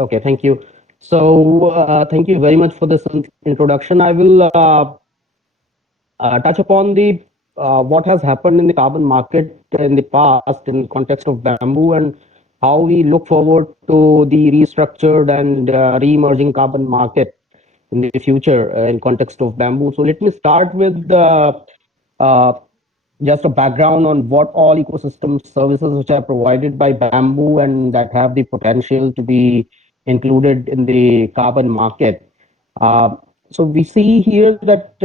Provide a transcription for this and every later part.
Okay, thank you. So, thank you very much for this introduction. I will touch upon the what has happened in the carbon market in the past in context of bamboo and how we look forward to the restructured and re-emerging carbon market in the future in context of bamboo. So let me start with uh, just a background on what all ecosystem services which are provided by bamboo and that have the potential to be included in the carbon market. Uh, so we see here that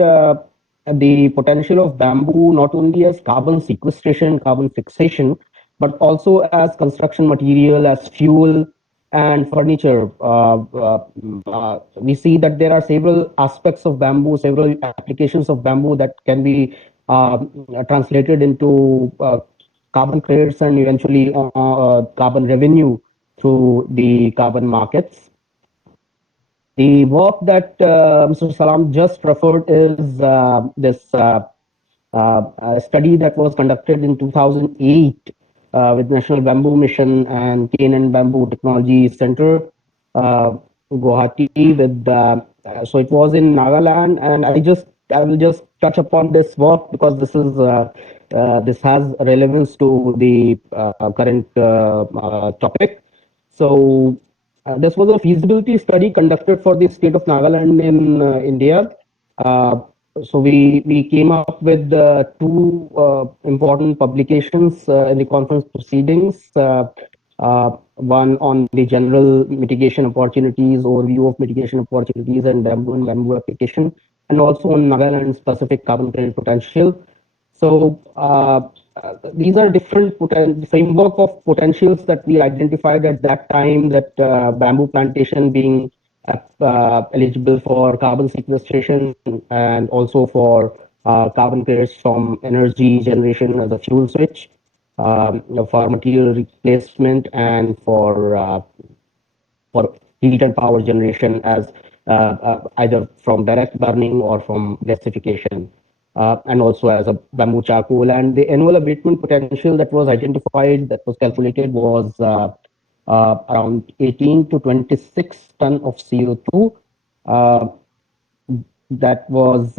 the potential of bamboo not only as carbon sequestration, carbon fixation, but also as construction material, as fuel and furniture. We see that there are several aspects of bamboo, several applications of bamboo that can be translated into carbon credits and eventually carbon revenue through the carbon markets. The work that Mr. Salam just referred is this study that was conducted in 2008 with National Bamboo Mission and Cane and Bamboo Technology Center, Guwahati. So it was in Nagaland, and I will just touch upon this work because this has relevance to the current topic. So this was a feasibility study conducted for the state of Nagaland in India. Uh, so we came up with two important publications in the conference proceedings. One on the general mitigation opportunities, overview of mitigation opportunities and bamboo application, and also on Nagaland specific carbon credit potential. So these are different framework of potentials that we identified at that time. That bamboo plantation being eligible for carbon sequestration and also for carbon credits from energy generation as a fuel switch, for material replacement, and for heat and power generation as either from direct burning or from gasification, and also as a bamboo charcoal. And the annual abatement potential that was identified, that was calculated, was around 18 to 26 ton of CO2. Uh, that was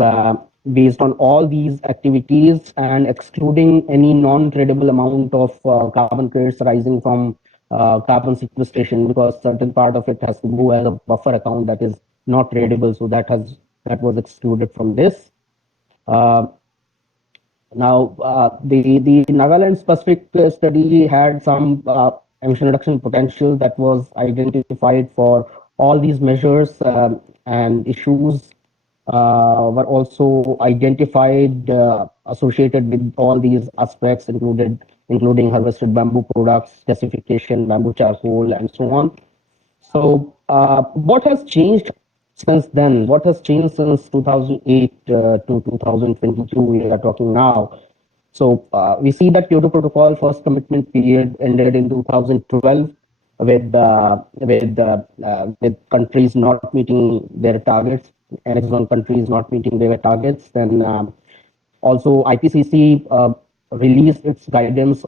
based on all these activities and excluding any non-tradable amount of carbon credits arising from carbon sequestration, because certain part of it has to go as a buffer account that is not tradable. So that was excluded from this. Uh, Now, the Nagaland specific study had some emission reduction potential that was identified for all these measures, and issues were also identified associated with all these aspects, including harvested bamboo products, gasification, bamboo charcoal, and so on. So, what has changed since then? What has changed since 2008 to 2022? We are talking now. So, we see that Kyoto Protocol first commitment period ended in 2012 with countries not meeting their targets, annexed zone countries not meeting their targets. Then also IPCC released its guidelines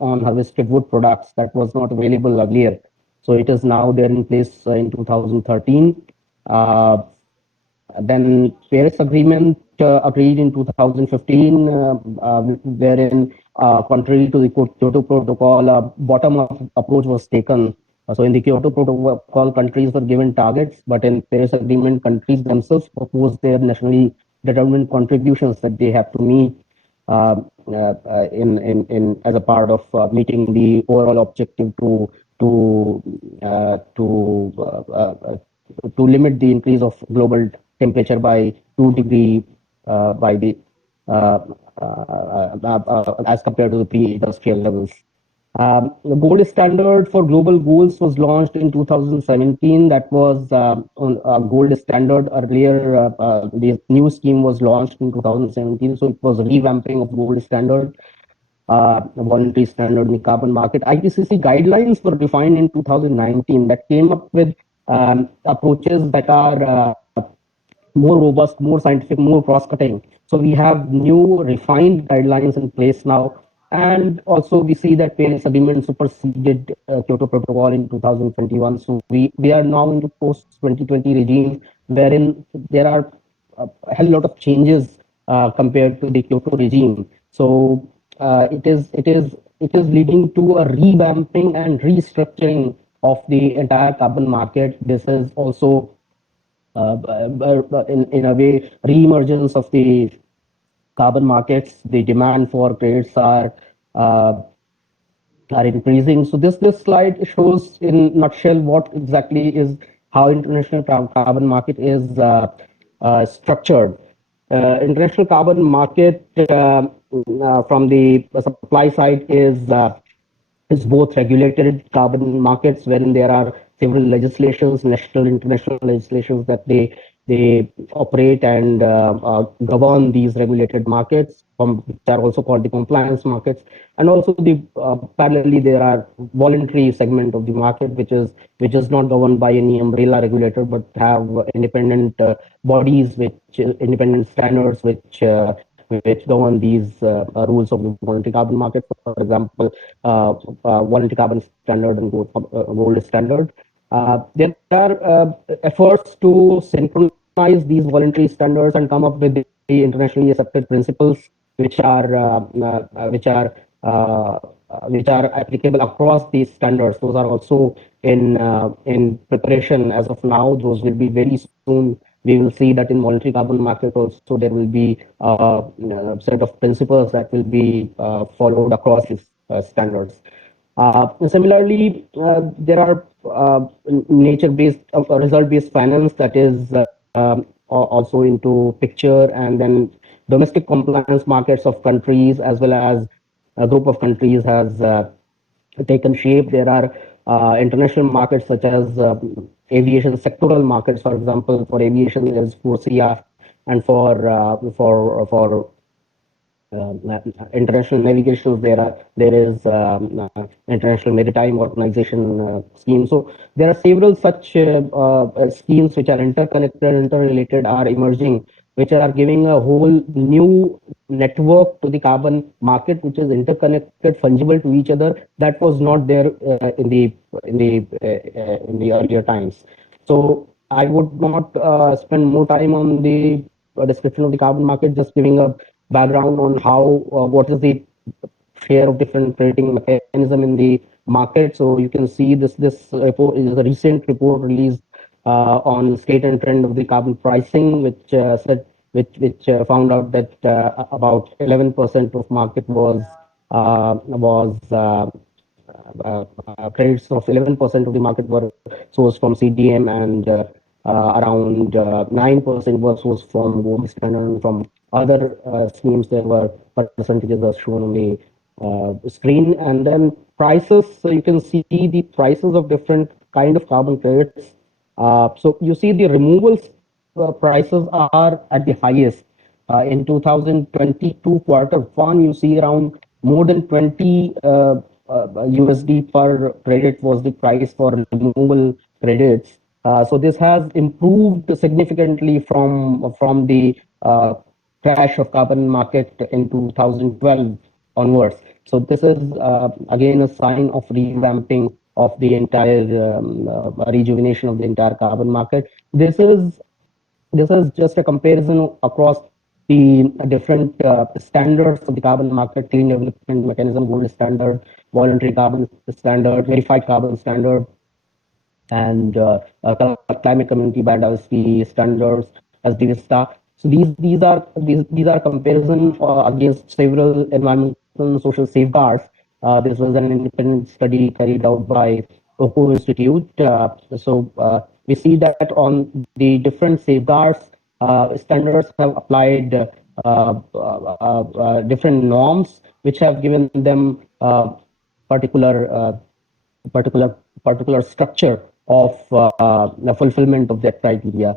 on harvested wood products that was not available earlier. So it is now there in place in 2013. Uh, then Paris Agreement agreed in 2015, wherein, contrary to the Kyoto Protocol, a bottom-up approach was taken. So in the Kyoto Protocol, countries were given targets, but in Paris Agreement, countries themselves proposed their nationally determined contributions that they have to meet uh, in as a part of meeting the overall objective to uh, to uh, uh, to limit the increase of global temperature by 2 degree by the as compared to the pre-industrial levels. The gold standard for global goals was launched in 2017. That was on a gold standard earlier. The new scheme was launched in 2017, so it was a revamping of gold standard, voluntary standard in the carbon market. IPCC guidelines were defined in 2019 that came up with approaches that are more robust, more scientific, more cross-cutting. So we have new refined guidelines in place now, And also, we see that Paris Agreement superseded Kyoto Protocol in 2021. So we are now into post 2020 regime, wherein there are a hell lot of changes compared to the Kyoto regime. So it is leading to a revamping and restructuring of the entire carbon market. This is also in a way re-emergence of the carbon markets. The demand for credits uh, are increasing. So this slide shows in nutshell what exactly is how international carbon market is structured. International carbon market from the supply side is both regulated carbon markets wherein there are several legislations, national, international legislations that they operate and govern these regulated markets, which are also called the compliance markets. And also the parallelly there are voluntary segment of the market which is not governed by any umbrella regulator but have independent bodies, which independent standards which govern these rules of the voluntary carbon market. For example, voluntary carbon standard and gold standard. There are efforts to synchronize these voluntary standards and come up with the internationally accepted principles, which are which are applicable across these standards. Those are also in preparation as of now. Those will be very soon. We will see that in voluntary carbon market also there will be a set of principles that will be followed across these standards. Similarly, there are nature-based, result-based finance that is also into picture, and then domestic compliance markets of countries as well as a group of countries has taken shape. There are international markets such as aviation sectoral markets. For example, for aviation is FORCIA, and for international navigation, there is International Maritime Organization scheme. So there are several such schemes which are interconnected, interrelated, are emerging, which are giving a whole new network to the carbon market, which is interconnected, fungible to each other. That was not there in the earlier times. So I would not spend more time on the description of the carbon market, just giving a background on how what is the share of different trading mechanism in the market. So you can see this report is a recent report released on state and trend of the carbon pricing, which said which found out that about 11% of market was credits of 11% of the market were sourced from CDM, and around 9% was sourced from gold standard, and from other schemes. There were percentages are shown on the screen, and then prices. So you can see the prices of different kind of carbon credits. So you see the removals prices are at the highest. In 2022 quarter one, you see around more than 20 USD per credit was the price for removal credits. So this has improved significantly from the crash of carbon market in 2012 onwards. So this is again a sign of revamping of the entire rejuvenation of the entire carbon market. This is just a comparison across the different standards of the carbon market: clean development mechanism, gold standard, voluntary carbon standard, verified carbon standard, and climate community biodiversity standards as the Vista. So these are comparison against several environmental and social safeguards. This was an independent study carried out by OCO Institute. We see that on the different safeguards, standards have applied different norms, which have given them particular particular structure of the fulfillment of that criteria.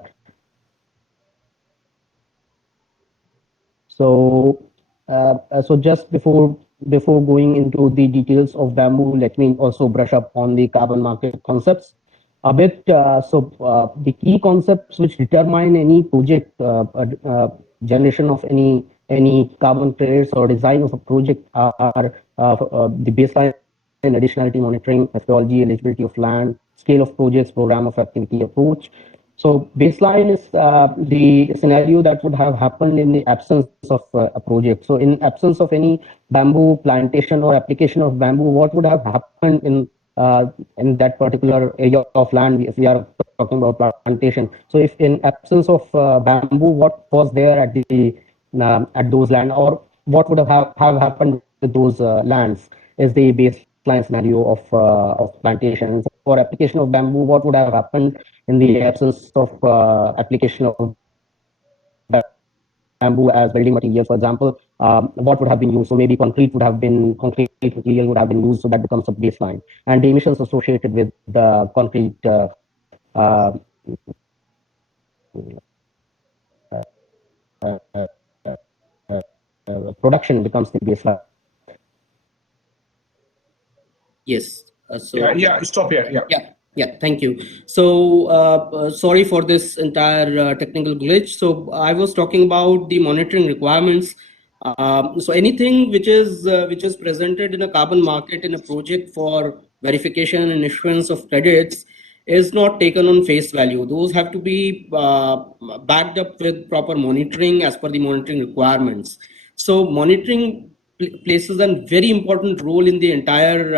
So just before going into the details of bamboo, let me also brush up on the carbon market concepts a bit. The key concepts which determine any project generation of any carbon credits or design of a project are the baseline additionality monitoring, methodology, eligibility of land, scale of projects, program of activity approach. So baseline is the scenario that would have happened in the absence of a project. So in absence of any bamboo plantation or application of bamboo, what would have happened in that particular area of land if we are talking about plantation? So if in absence of bamboo, what was there at those land, or what would have happened with those lands is the baseline scenario of plantation. For application of bamboo, what would have happened in the absence of application of bamboo as building material, for example? What would have been used? So maybe concrete material would have been used, so that becomes a baseline. And the emissions associated with the concrete production becomes the baseline. Yes. Yeah, stop here. Yeah. Yeah, thank you. So, sorry for this entire technical glitch. So, I was talking about the monitoring requirements. So, anything which is presented in a carbon market in a project for verification and issuance of credits is not taken on face value. Those have to be backed up with proper monitoring as per the monitoring requirements. So, monitoring places a very important role in the entire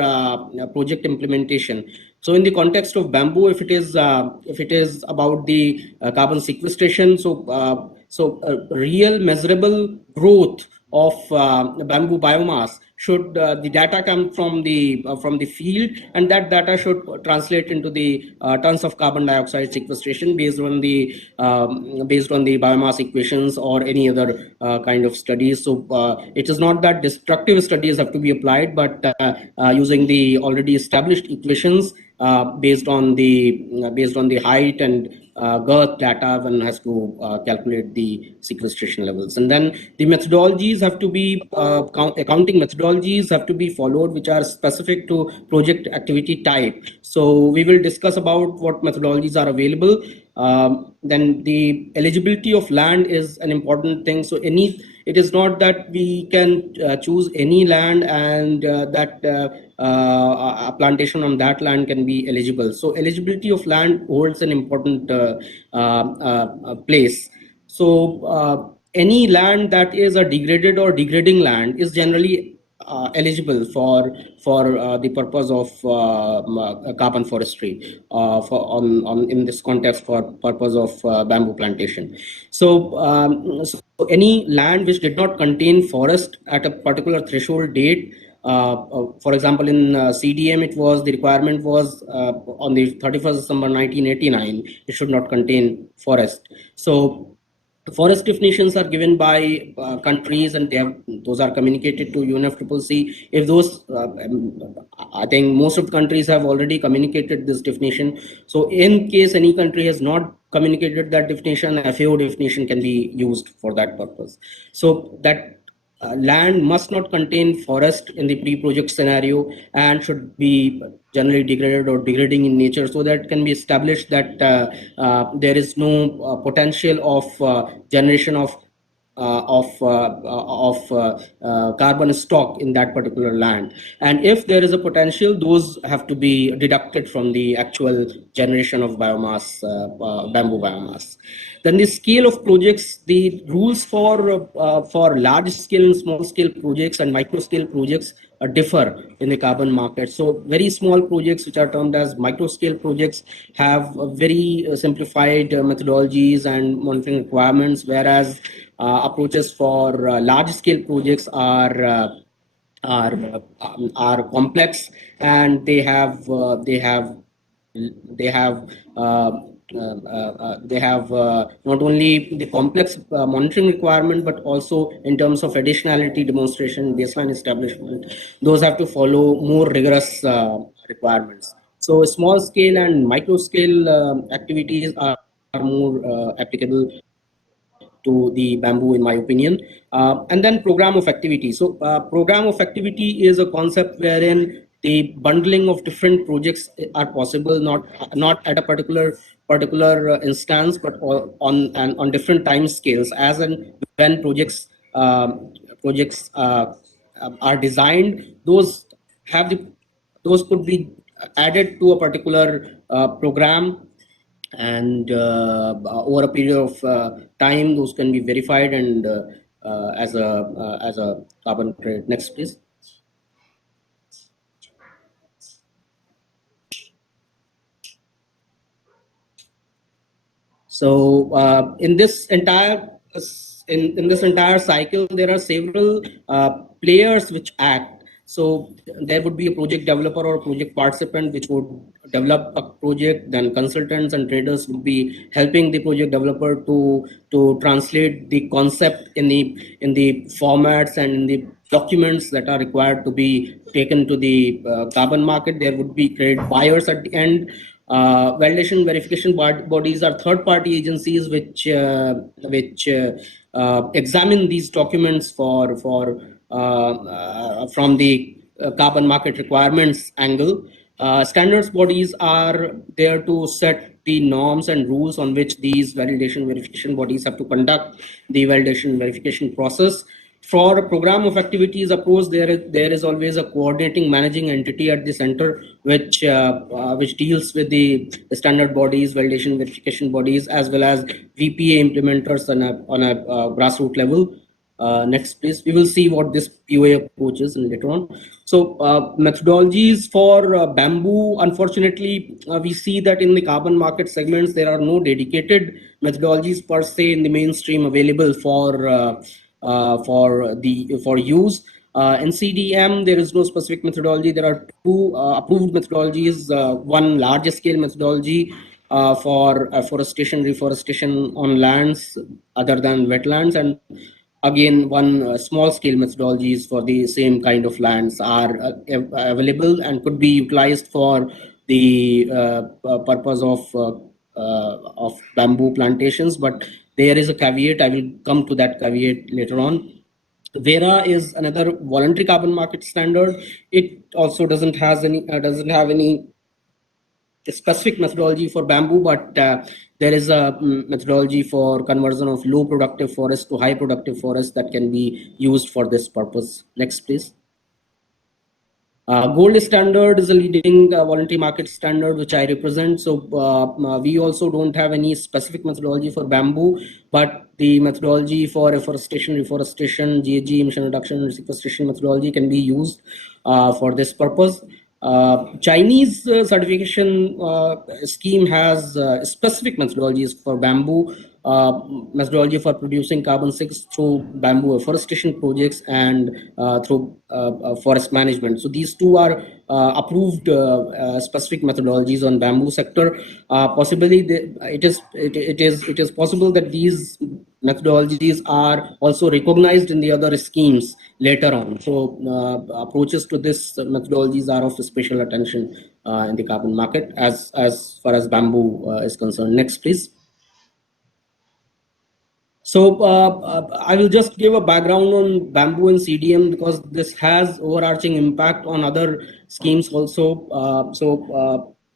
project implementation. So in the context of bamboo, if it is about the carbon sequestration, so real measurable growth of bamboo biomass should the data come from the field, and that data should translate into the tons of carbon dioxide sequestration based on the biomass equations or any other kind of studies. So it is not that destructive studies have to be applied, but using the already established equations based on the height and girth data, one has to calculate the sequestration levels. And then the methodologies have to be accounting methodologies have to be followed, which are specific to project activity type. So we will discuss about what methodologies are available. Then the eligibility of land is an important thing. So it is not that we can choose any land and that a plantation on that land can be eligible. So eligibility of land holds an important place. So any land that is a degraded or degrading land is generally eligible for the purpose of carbon forestry on in this context for purpose of bamboo plantation. So any land which did not contain forest at a particular threshold date, for example, in CDM, the requirement was on the 31st December 1989, it should not contain forest. So forest definitions are given by countries, and those are communicated to UNFCCC. If those, I think most of the countries have already communicated this definition. So in case any country has not communicated that definition, FAO definition can be used for that purpose. So that land must not contain forest in the pre-project scenario and should be generally degraded or degrading in nature, so that it can be established that there is no potential of generation of carbon stock in that particular land. And if there is a potential, those have to be deducted from the actual generation of biomass, bamboo biomass. Then the scale of projects, the rules for large scale and small scale projects and micro scale projects differ in the carbon market. So very small projects, which are termed as micro scale projects, have very simplified methodologies and monitoring requirements, whereas approaches for large scale projects are complex, and they have not only the complex monitoring requirement, but also in terms of additionality demonstration, baseline establishment, those have to follow more rigorous requirements. So small scale and micro scale activities are more applicable to the bamboo, in my opinion. And then program of activity. So program of activity is a concept wherein the bundling of different projects are possible, not at a particular instance, but on different time scales, as and when projects are designed, those could be added to a particular program, and over a period of time, those can be verified and as a carbon credit. Next, please. So in this entire in this entire cycle, there are several players which act. So there would be a project developer or a project participant which would develop a project. Then consultants and traders would be helping the project developer to translate the concept in the formats and in the documents that are required to be taken to the carbon market. There would be credit buyers at the end. Validation verification bodies are third-party agencies which examine these documents from the carbon market requirements angle. Standards bodies are there to set the norms and rules on which these validation verification bodies have to conduct the validation verification process. For a program of activities approach, there is always a coordinating managing entity at the center which deals with the standard bodies, validation verification bodies, as well as VPA implementers on a grassroots level. Next, please. We will see what this POA approach is later on. So methodologies for bamboo, unfortunately, we see that in the carbon market segments, there are no dedicated methodologies per se in the mainstream available for use. In CDM, there is no specific methodology. There are two approved methodologies, one large scale methodology for afforestation, reforestation on lands other than wetlands, and again one small scale methodologies for the same kind of lands are available and could be utilized for the purpose of bamboo plantations. But there is a caveat. I will come to that caveat later on. Vera is another voluntary carbon market standard. It also doesn't have any specific methodology for bamboo, but there is a methodology for conversion of low productive forest to high productive forest that can be used for this purpose. Next, please. Gold standard is a leading voluntary market standard which I represent. So we also don't have any specific methodology for bamboo, but the methodology for reforestation, GHG emission reduction, and sequestration methodology can be used for this purpose. Chinese certification scheme has specific methodologies for bamboo, methodology for producing carbon sinks through bamboo afforestation projects and through forest management. So these two are approved specific methodologies on bamboo sector. Possibly, it is possible that these methodologies are also recognized in the other schemes later on. So approaches to this methodologies are of special attention in the carbon market as far as bamboo is concerned. Next, please. So I will just give a background on bamboo and CDM because this has overarching impact on other schemes also.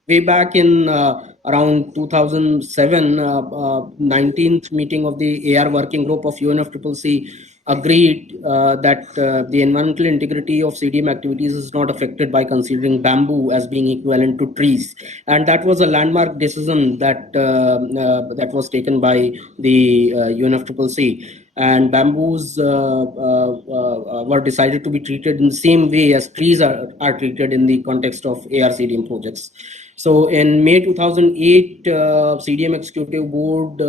Way back in around 2007, 19th meeting of the AR working group of UNFCCC agreed that the environmental integrity of CDM activities is not affected by considering bamboo as being equivalent to trees, and that was a landmark decision that that was taken by the UNFCCC. And bamboos were decided to be treated in the same way as trees are treated in the context of AR CDM projects. So in May 2008, CDM Executive Board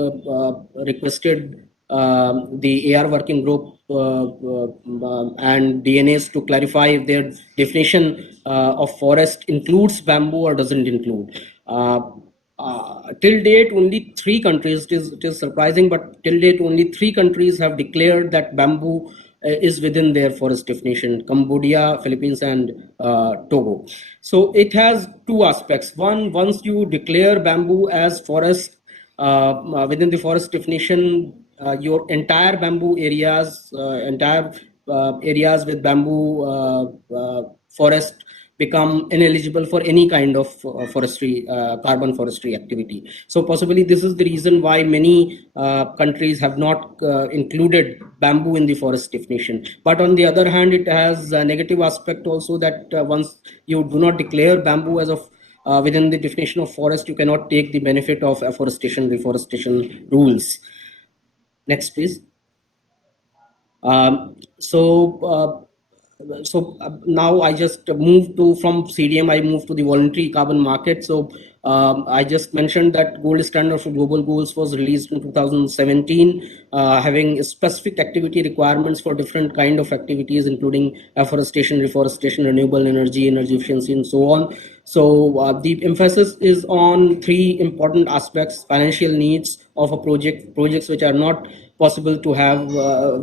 requested the AR working group and DNAs to clarify if their definition of forest includes bamboo or doesn't include. Till date, only 3 countries, it is surprising, but till date, only 3 countries have declared that bamboo is within their forest definition: Cambodia, Philippines, and Togo. So it has two aspects. One, once you declare bamboo as forest within the forest definition, your entire bamboo areas, areas with bamboo forest become ineligible for any kind of forestry, carbon forestry activity. So possibly this is the reason why many countries have not included bamboo in the forest definition. But on the other hand, it has a negative aspect also, that once you do not declare bamboo as of within the definition of forest, you cannot take the benefit of afforestation, reforestation rules. Next, please. Now I just moved to, from CDM, I moved to the voluntary carbon market. So I just mentioned that gold standard for global goals was released in 2017, having specific activity requirements for different kind of activities, including afforestation, reforestation, renewable energy, energy efficiency, and so on. So the emphasis is on three important aspects: financial needs of a projects which are not possible to have,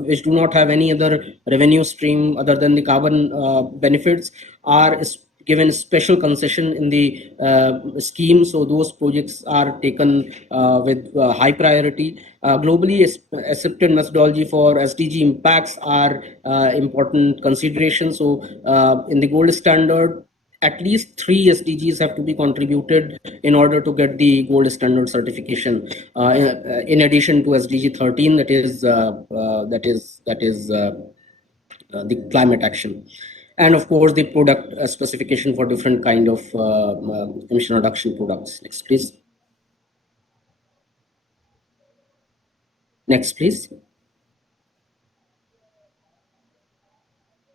which do not have any other revenue stream other than the carbon benefits, are given special concession in the scheme. So those projects are taken with high priority. Globally accepted methodology for SDG impacts are important consideration. So in the gold standard, at least 3 SDGs have to be contributed in order to get the gold standard certification. In addition to SDG 13, the climate action, and of course the product specification for different kind of emission reduction products. Next, please. Next, please.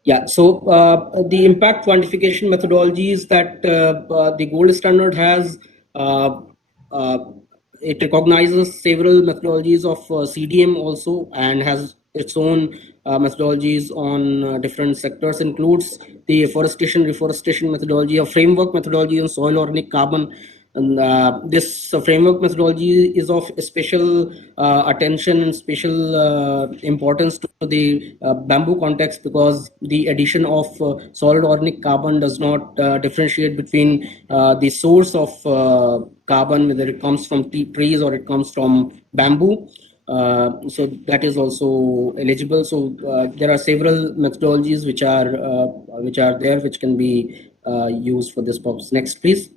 Yeah, so the impact quantification methodologies that the gold standard has, uh, uh, it recognizes several methodologies of CDM also, and has its own methodologies on different sectors, includes the afforestation, reforestation methodology, a framework methodology on soil organic carbon. And this framework methodology is of special attention and special importance to the bamboo context, because the addition of solid organic carbon does not differentiate between the source of carbon, whether it comes from trees or it comes from bamboo. So that is also eligible. So there are several methodologies which are there, which can be used for this purpose. Next, please.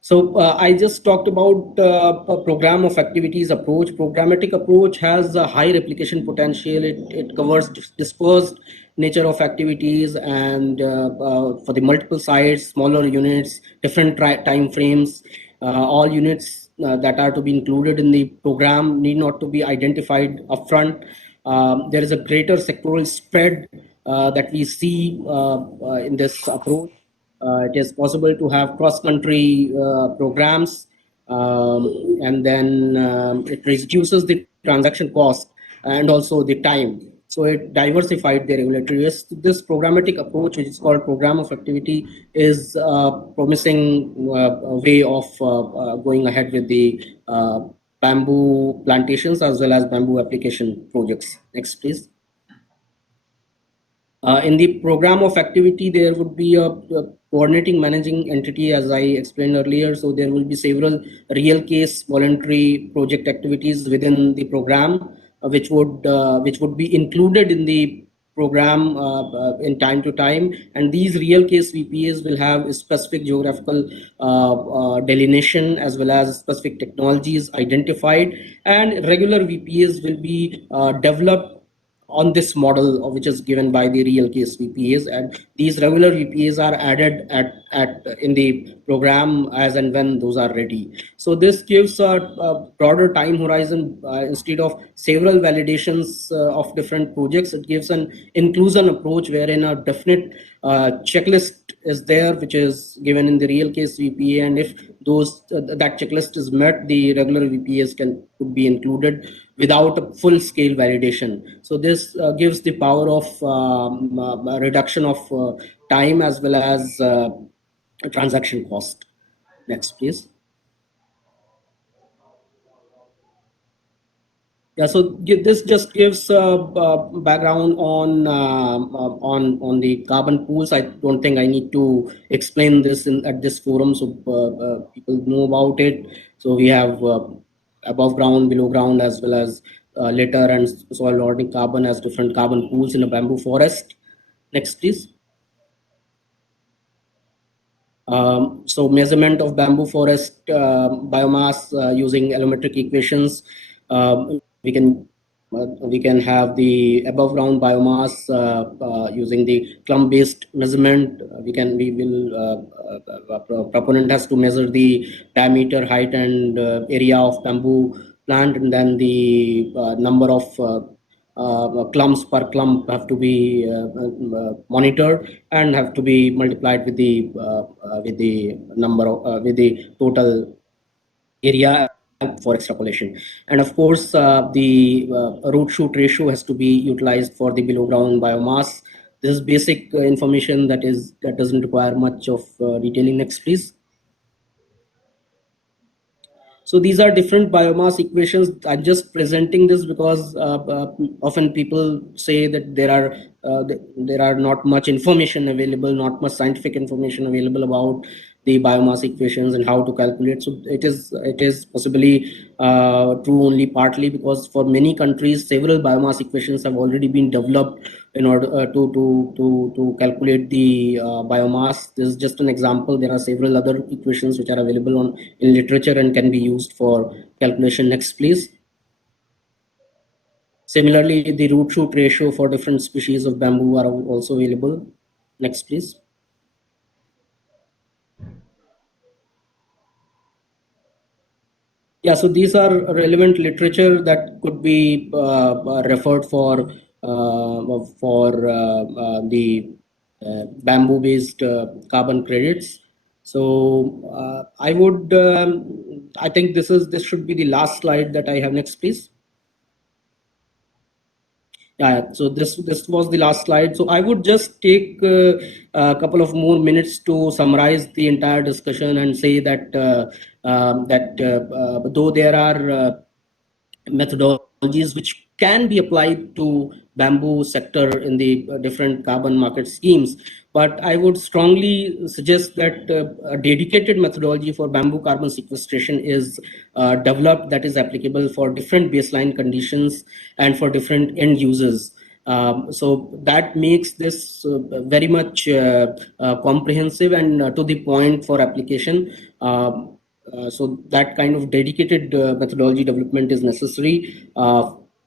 So I just talked about a program of activities approach. Programmatic approach has a high replication potential. It covers dispersed nature of activities, and for the multiple sites, smaller units, different time frames. All units that are to be included in the program need not to be identified upfront. There is a greater sectoral spread that we see in this approach. It is possible to have cross-country programs, and then it reduces the transaction cost and also the time. So it diversified the regulatory risk. This programmatic approach, which is called program of activity, is a promising way of going ahead with the bamboo plantations as well as bamboo application projects. Next, please. In the program of activity, there would be a coordinating managing entity, as I explained earlier. So there will be several real case voluntary project activities within the program, which would be included in the program in time to time. And these real case VPAs will have a specific geographical delineation, as well as specific technologies identified, and regular VPAs will be developed on this model, which is given by the real case VPAs, and these regular VPAs are added at in the program as and when those are ready. So this gives a broader time horizon. Instead of several validations of different projects, it gives an inclusion approach wherein a definite checklist is there, which is given in the real case VPA, and if that checklist is met, the regular VPAs could be included without a full scale validation. So this gives the power of reduction of time as well as transaction cost. Next, please. Yeah, so this just gives background on the carbon pools. I don't think I need to explain this at this forum, so people know about it. So we have above ground, below ground, as well as litter and soil organic carbon as different carbon pools in a bamboo forest. Next, please. So measurement of bamboo forest biomass using allometric equations. We can have the above ground biomass using the clump-based measurement. Proponent has to measure the diameter, height, and area of bamboo plant, and then the number of clumps per clump have to be monitored and have to be multiplied with the number of with the total area for extrapolation. And of course, the root shoot ratio has to be utilized for the below ground biomass. This is basic information that doesn't require much of detailing. Next, please. So these are different biomass equations. I'm just presenting this because often people say that there are not much information available, not much scientific information available about the biomass equations and how to calculate. So it is possibly true only partly, because for many countries several biomass equations have already been developed in order to calculate the biomass. This is just an example. There are several other equations which are available in literature and can be used for calculation. Next, please. Similarly, the root shoot ratio for different species of bamboo are also available. Next, please. Yeah, so these are relevant literature that could be referred for the bamboo-based carbon credits. So I think this should be the last slide that I have. Next, please. Yeah, so this was the last slide. So I would just take a couple of more minutes to summarize the entire discussion and say that though there are methodologies which can be applied to bamboo sector in the different carbon market schemes, but I would strongly suggest that a dedicated methodology for bamboo carbon sequestration is developed, that is applicable for different baseline conditions and for different end users. So that makes this very much comprehensive and to the point for application. So that kind of dedicated methodology development is necessary,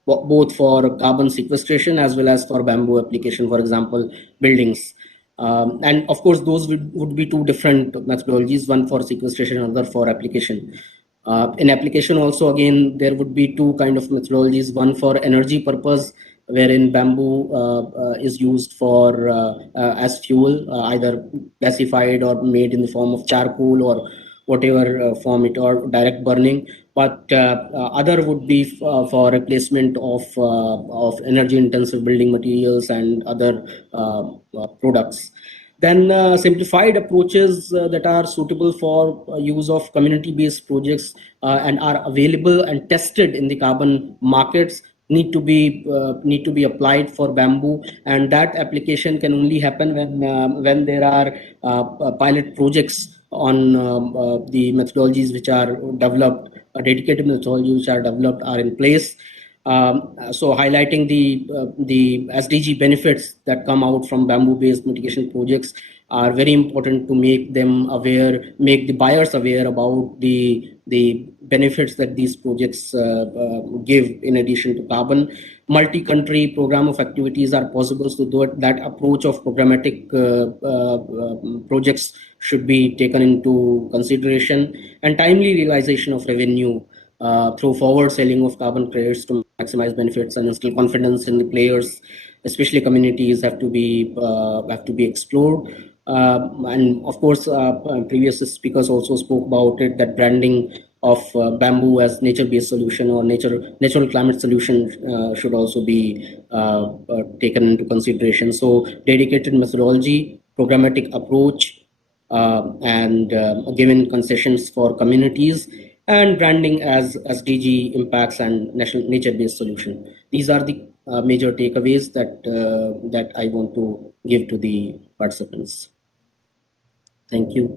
both for carbon sequestration as well as for bamboo application, for example, buildings. And of course, those would be two different methodologies, one for sequestration, another for application. In application also, again, there would be two kind of methodologies, one for energy purpose, wherein bamboo is used for as fuel, either gasified or made in the form of charcoal or whatever form it, or direct burning. But other would be for replacement of energy intensive building materials and other products. Then simplified approaches that are suitable for use of community-based projects and are available and tested in the carbon markets need to be applied for bamboo, and that application can only happen when there are pilot projects on the methodologies which are developed, dedicated methodologies which are developed are in place. So highlighting the SDG benefits that come out from bamboo-based mitigation projects are very important to make them aware, make the buyers aware about the benefits that these projects give in addition to carbon. Multi-country program of activities are possible, so that approach of programmatic projects should be taken into consideration, and timely realization of revenue through forward selling of carbon credits to maximize benefits and instill confidence in the players, especially communities, have to be explored. And of course, previous speakers also spoke about it, that branding of bamboo as nature-based solution or natural climate solution should also be taken into consideration. So dedicated methodology, programmatic approach, and given concessions for communities, and branding as SDG impacts and nature-based solution. These are the major takeaways that I want to give to the participants. Thank you.